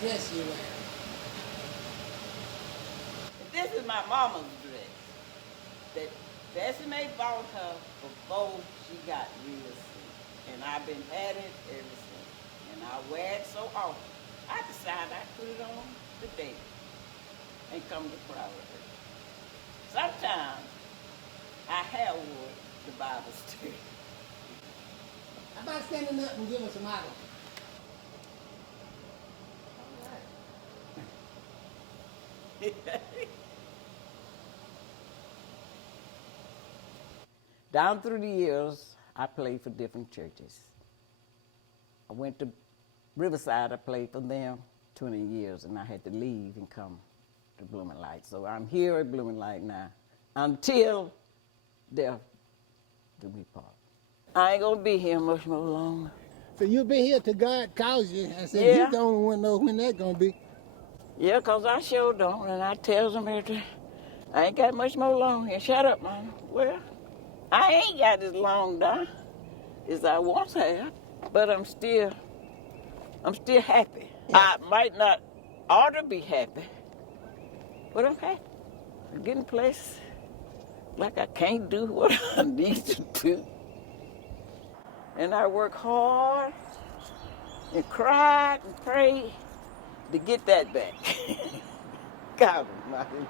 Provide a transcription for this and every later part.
dress you wear? This is my mama's dress that Bessie Mae bought her before she got real sick. And I've been had it ever since. And I wear it so often. I decided I put it on today and come to proud of it. Sometimes I have wore the Bible still. How about standing up and give us a model? All right. Down through the years, I played for different churches. I went to Riverside, I played for them 20 years, and I had to leave and come to Blooming Light. So I'm here at Blooming Light now until death do we part. I ain't gonna be here much more longer. So you'll be here till God calls you and says Yeah. He's the only one knows when that's gonna be. Yeah, 'cause I sure don't, and I tells them everything. I ain't got much more long here. Shut up, man. Well, I ain't got as long now as I once had, but I'm still happy. Yeah. I might not ought to be happy, but I'm happy. I'm getting places like I can't do what I need to do. And I work hard and cried and prayed to get that back. God almighty.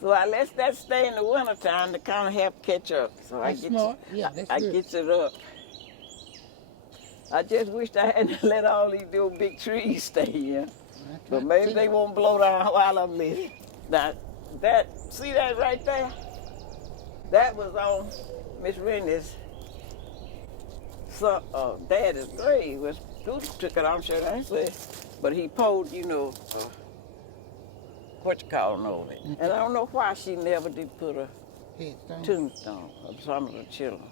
So I let that stay in the wintertime to kind of help catch up. So That's smart. Yeah, that's I good. gets it up. I just wished I hadn't let all these little big trees stay here. But maybe they won't blow down while I'm living. Now, see that right there? That was on Miss Rennie's son, daddy's grave. Was Scooter took it, I'm sure that's it. But he pulled, what you call it over it. And I don't know why she never did put a tombstone of some of the children.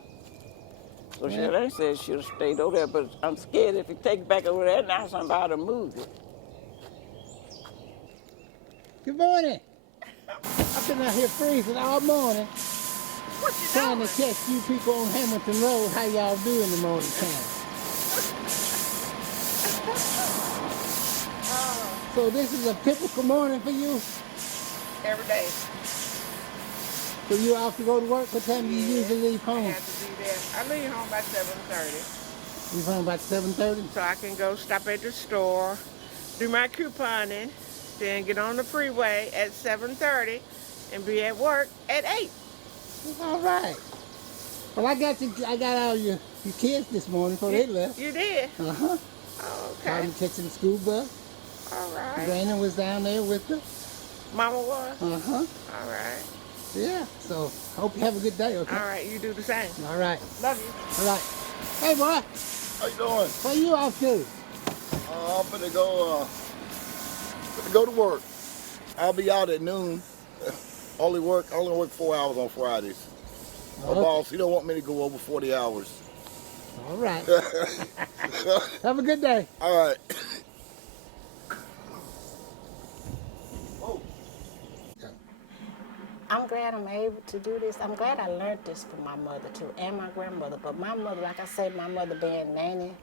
So Shirley said she should have stayed over there, but I'm scared if you take it back over there, now somebody will move it. Good morning. I've been out here freezing all morning. What you Trying doing? to catch you people on Hamilton Road. How y'all do in the morning time? So this is a typical morning for you? Every day. So you off to go to work? What time do you usually leave I home? have to be there. I leave home by 7:30, Leave home about 7:30? so I can go stop at the store, do my couponing, then get on the freeway at 7:30, and be at work at 8. All right. Well, I got all your kids this morning before they left. You did? Uh-huh. Oh, Got okay. them catching the school bus. All right. Brandon was down there with them. Mama was? Uh-huh. All right. Yeah. So, hope you have a good day, okay? All right, you do the same. All right. Love you. All right. Hey, boy. How you doing? Where you off to? I'm finna go to work. I'll be out at noon. only work 4 hours on Fridays. My boss, he don't want me to go over 40 hours. All right. Have a good day. All right. I'm glad I'm able to do this. I'm glad I learned this from my mother too, and my grandmother. But my mother, like I said, my mother being 90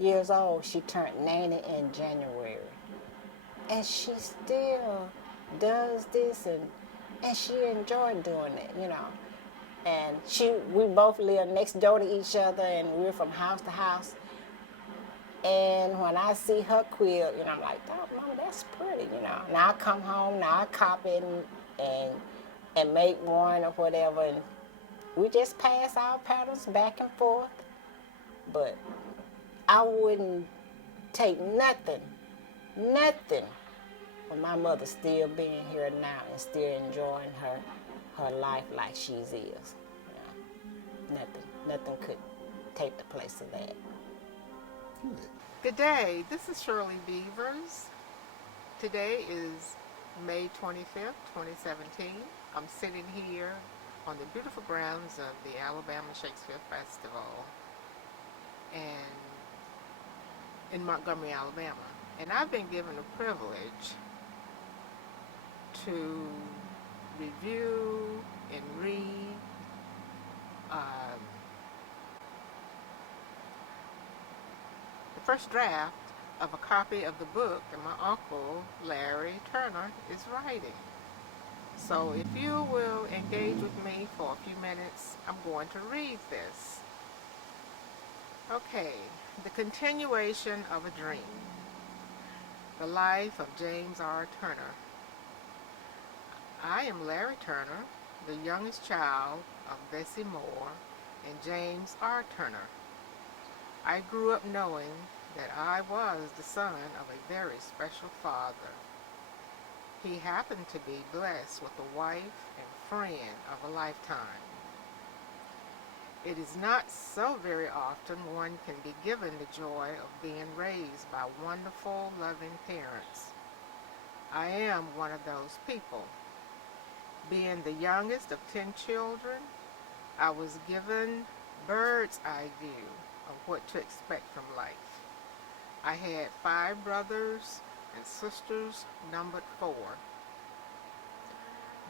years old, she turned 90 in January. And she still does this and she enjoyed doing it, And we both live next door to each other and we're from house to house. And when I see her quilt, I'm like, oh, Mom, that's pretty, Now I come home, now I copy it and make one or whatever, and we just pass our patterns back and forth. But I wouldn't take nothing for my mother still being here now and still enjoying her life like she is. Nothing could take the place of that. Good day. This is Shirley Beavers. Today is May 25th, 2017. I'm sitting here on the beautiful grounds of the Alabama Shakespeare Festival and in Montgomery, Alabama. And I've been given the privilege to review and read first draft of a copy of the book that my uncle Larry Turner is writing. So if you will engage with me for a few minutes, I'm going to read this. Okay, the continuation of a dream. The life of James R. Turner. I am Larry Turner, the youngest child of Bessie Moore and James R. Turner. I grew up knowing that I was the son of a very special father. He happened to be blessed with a wife and friend of a lifetime. It is not so very often one can be given the joy of being raised by wonderful, loving parents. I am one of those people. Being the youngest of 10 children, I was given bird's eye view of what to expect from life. I had 5 brothers and sisters, numbered 4.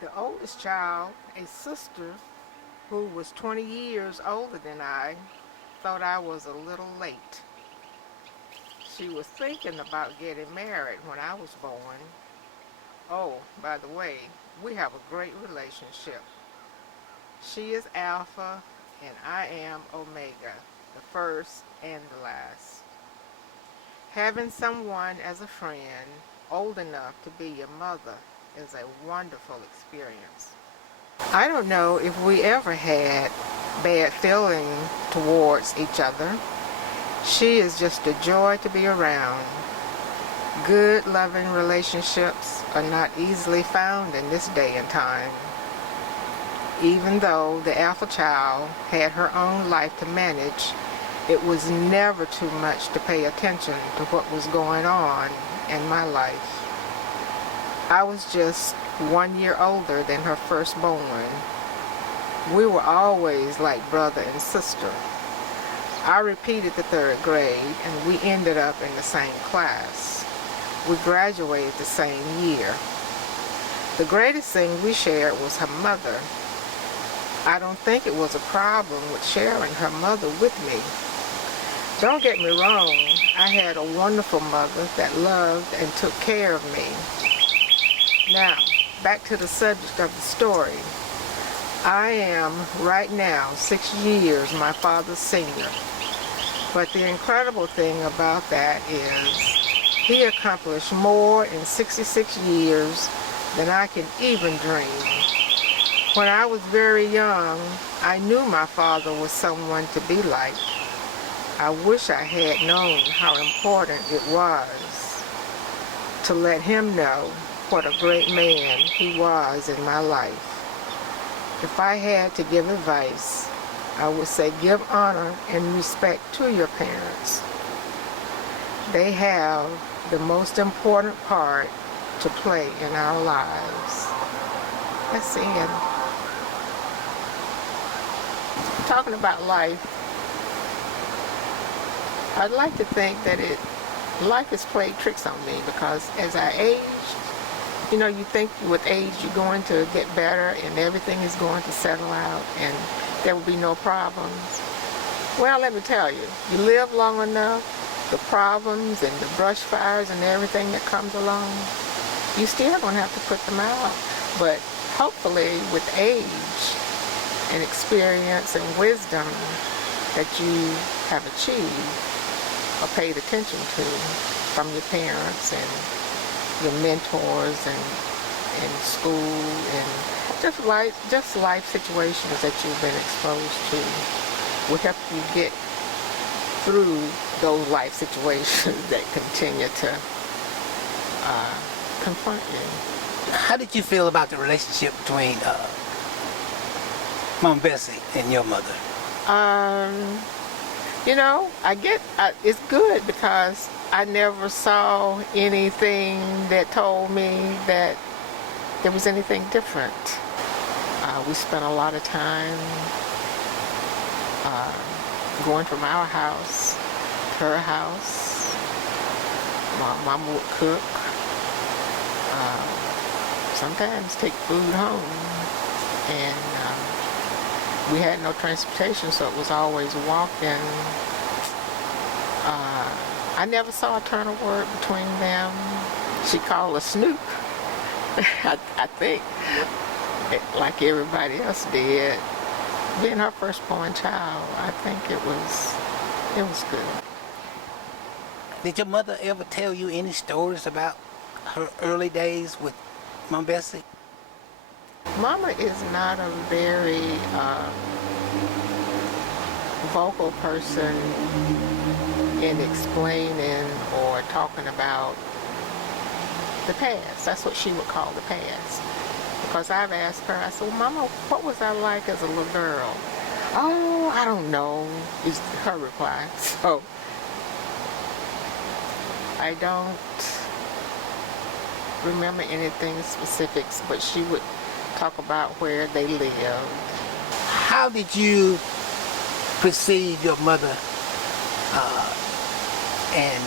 The oldest child, a sister who was 20 years older than I, thought I was a little late. She was thinking about getting married when I was born. Oh, by the way, we have a great relationship. She is Alpha and I am Omega, the first and the last. Having someone as a friend old enough to be your mother is a wonderful experience. I don't know if we ever had bad feeling towards each other. She is just a joy to be around. Good, loving relationships are not easily found in this day and time. Even though the alpha child had her own life to manage, it was never too much to pay attention to what was going on in my life. I was just 1 year older than her firstborn. We were always like brother and sister. I repeated the 3rd grade and we ended up in the same class. We graduated the same year. The greatest thing we shared was her mother. I don't think it was a problem with sharing her mother with me. Don't get me wrong, I had a wonderful mother that loved and took care of me. Now, back to the subject of the story. I am, right now, 6 years my father's senior. But the incredible thing about that is he accomplished more in 66 years than I can even dream. When I was very young, I knew my father was someone to be like. I wish I had known how important it was to let him know what a great man he was in my life. If I had to give advice, I would say give honor and respect to your parents. They have the most important part to play in our lives. That's it. Talking about life, I'd like to think that life has played tricks on me, because as I aged, you think with age you're going to get better and everything is going to settle out and there will be no problems. Well, let me tell you, you live long enough, the problems and the brush fires and everything that comes along, you still going to have to put them out. But hopefully with age and experience and wisdom that you have achieved or paid attention to from your parents and your mentors and school and just life situations that you've been exposed to will help you get through those life situations that continue to confront you. How did you feel about the relationship between Mom Bessie and your mother? It's good because I never saw anything that told me that there was anything different. We spent a lot of time going from our house to her house. My mama would cook. Sometimes take food home. And we had no transportation, so it was always walking. I never saw a turn of word between them. She called her Snook, I think, like everybody else did. Being her firstborn child, I think it was good. Did your mother ever tell you any stories about her early days with Mom Bessie? Mama is not a very vocal person in explaining or talking about the past. That's what she would call the past. Because I've asked her, I said, well, Mama, what was I like as a little girl? Oh, I don't know, is her reply. So I don't remember anything specifics, but she would talk about where they lived. How did you perceive your mother and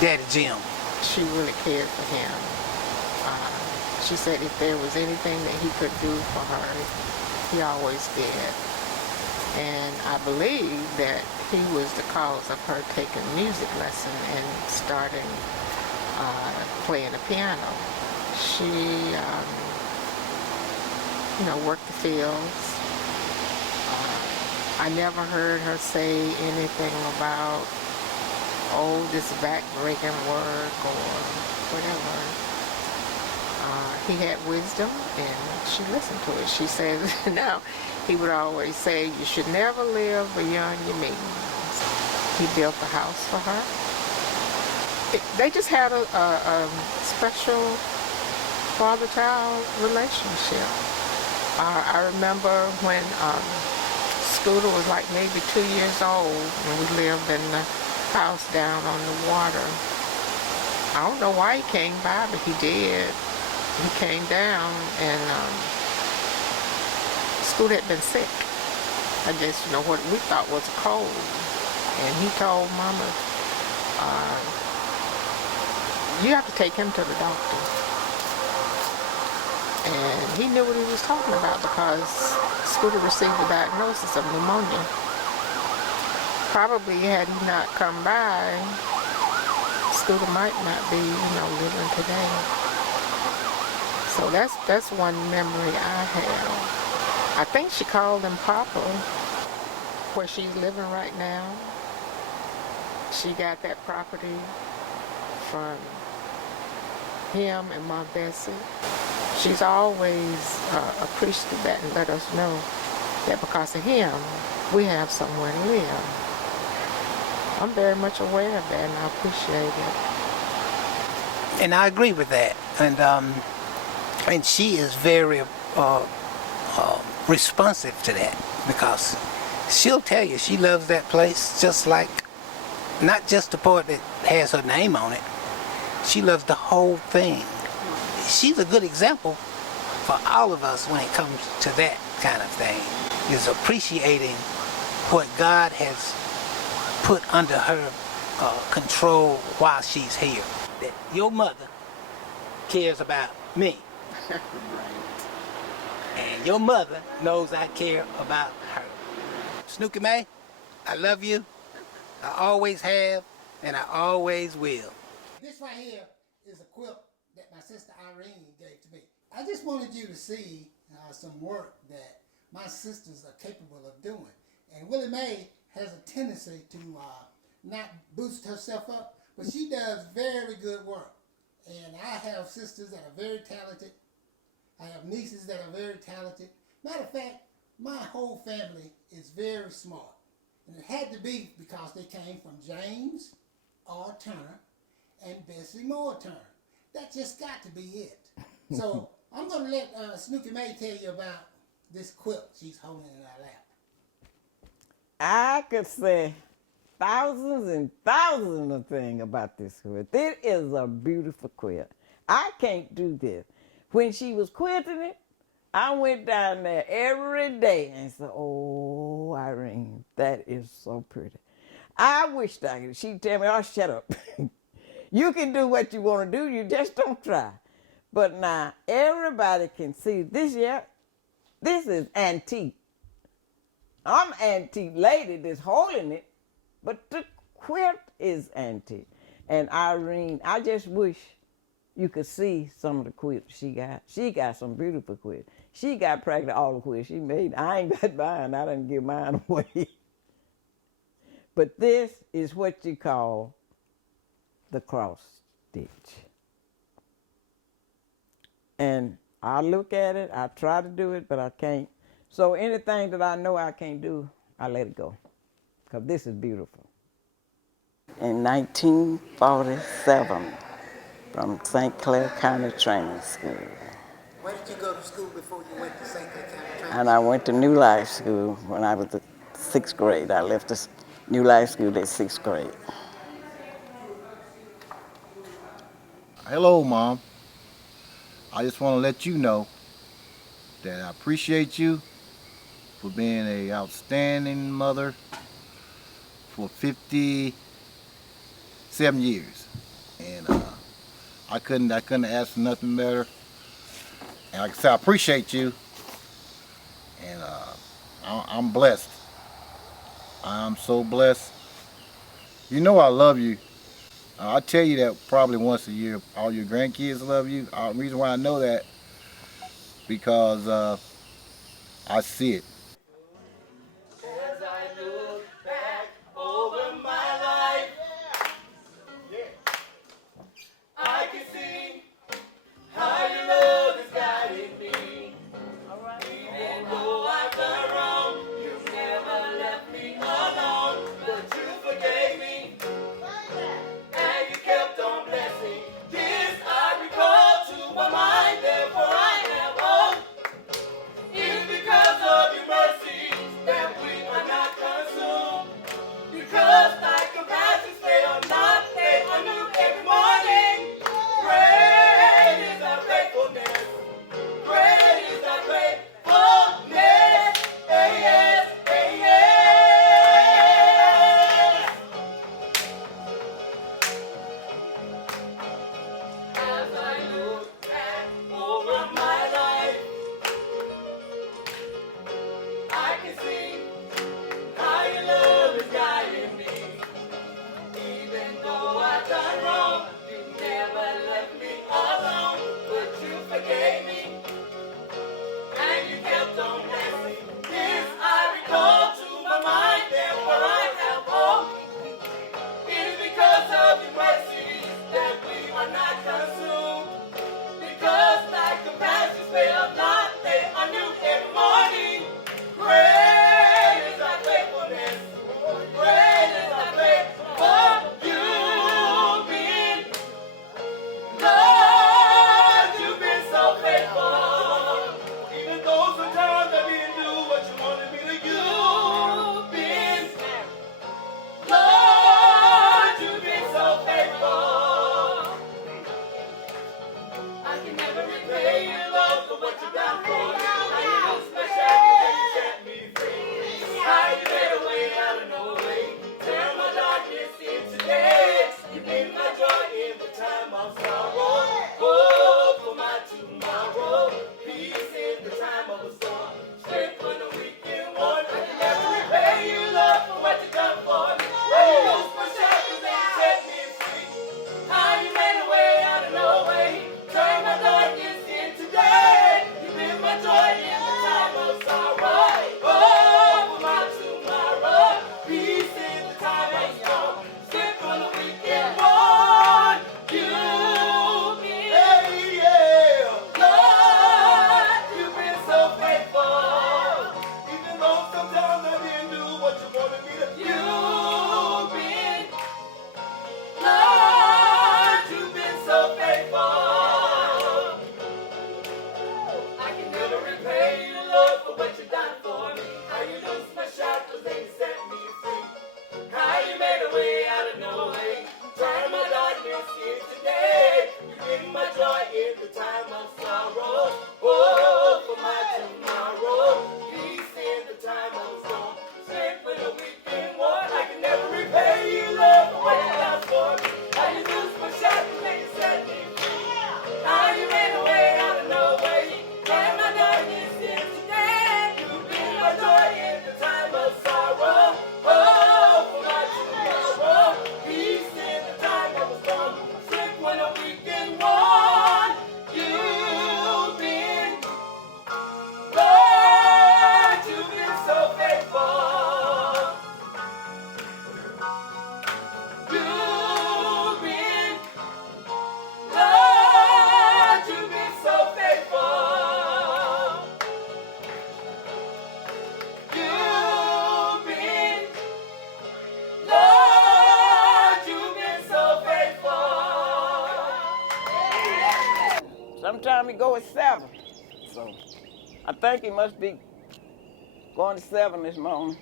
Daddy Jim? She really cared for him. She said if there was anything that he could do for her, he always did. And I believe that he was the cause of her taking music lesson and starting playing the piano. She, worked the fields. I never heard her say anything about, oh, this back-breaking work or whatever. He had wisdom, and she listened to it. She said, now, he would always say, you should never live beyond your means. He built a house for her. They just had a special father-child relationship. I remember when Scooter was like maybe 2 years old, and we lived in the house down on the water. I don't know why he came by, but he did. He came down, and Scooter had been sick. I guess, what we thought was a cold. And he told Mama, you have to take him to the doctor. And he knew what he was talking about because Scooter received a diagnosis of pneumonia. Probably had he not come by, Scooter might not be, living today. So that's one memory I have. I think she called him Papa, where she's living right now. She got that property from him and Mom Bessie. She's always appreciated that and let us know that because of him, we have somewhere to live. I'm very much aware of that, and I appreciate it. And I agree with that. And she is very responsive to that, because she'll tell you she loves that place just like, not just the part that has her name on it. She loves the whole thing. She's a good example for all of us when it comes to that kind of thing, is appreciating what God has put under her control while she's here. That your mother cares about me. Right. And your mother knows I care about her. Snookie Mae, I love you. I always have, and I always will. This right here is a quilt that my sister Irene gave to me. I just wanted you to see some work that my sisters are capable of doing. And Willie Mae has a tendency to not boost herself up, but she does very good work. And I have sisters that are very talented. I have nieces that are very talented. Matter of fact, my whole family is very smart. And it had to be because they came from James R. Turner and Bessie Moore Turner. That just got to be it. So I'm going to let Snookie Mae tell you about this quilt she's holding in her lap. I could say thousands and thousands of things about this quilt. It is a beautiful quilt. I can't do this. When she was quilting it, I went down there every day and said, oh, Irene, that is so pretty. I wished I could. She'd tell me, oh, shut up. You can do what you want to do. You just don't try. But now everybody can see this here. This is antique. I'm antique lady that's holding it. But the quilt is antique. And Irene, I just wish you could see some of the quilts she got. She got some beautiful quilts. She got practically all the quilts she made. I ain't got mine. I didn't give mine away. But this is what you call the cross stitch. And I look at it, I try to do it, but I can't. So anything that I know I can't do, I let it go. Because this is beautiful. In 1947, from St. Clair County Training School. Where did you go to school before you went to St. Clair County Training? And I went to New Life School when I was in 6th grade. I left the New Life School at 6th grade. Hello, Mom. I just want to let you know that I appreciate you for being an outstanding mother for 57 years. And I couldn't ask for nothing better. And like I said, I appreciate you. And I'm blessed. I'm so blessed. You know I love you. I tell you that probably once a year. All your grandkids love you. The reason why I know that, because I see it. As I look back over my life, I can see how your love has guided me. Even though I've done wrong, you never left me alone. But you forgave me, and you kept on blessing. This I recall to my mind, therefore I am home. It's because of you. sometimes he go at 7. So I think he must be going to 7 this morning.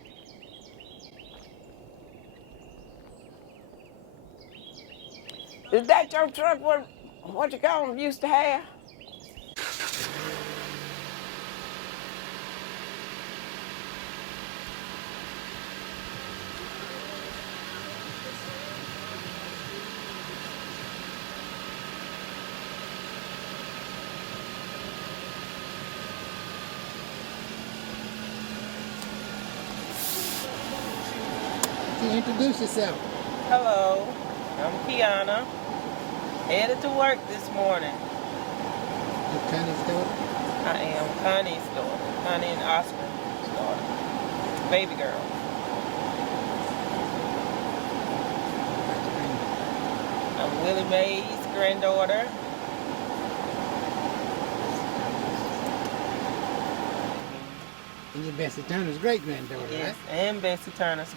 Is that your truck? What you call them used to have? Can you introduce yourself? Hello, I'm Kiana. Headed to work this morning. You Connie's daughter? I am Connie's daughter. Connie and Oscar's daughter. Baby girl. I'm Willie Mae's granddaughter. And you're Bessie Turner's great granddaughter, Yes, right? and Bessie Turner's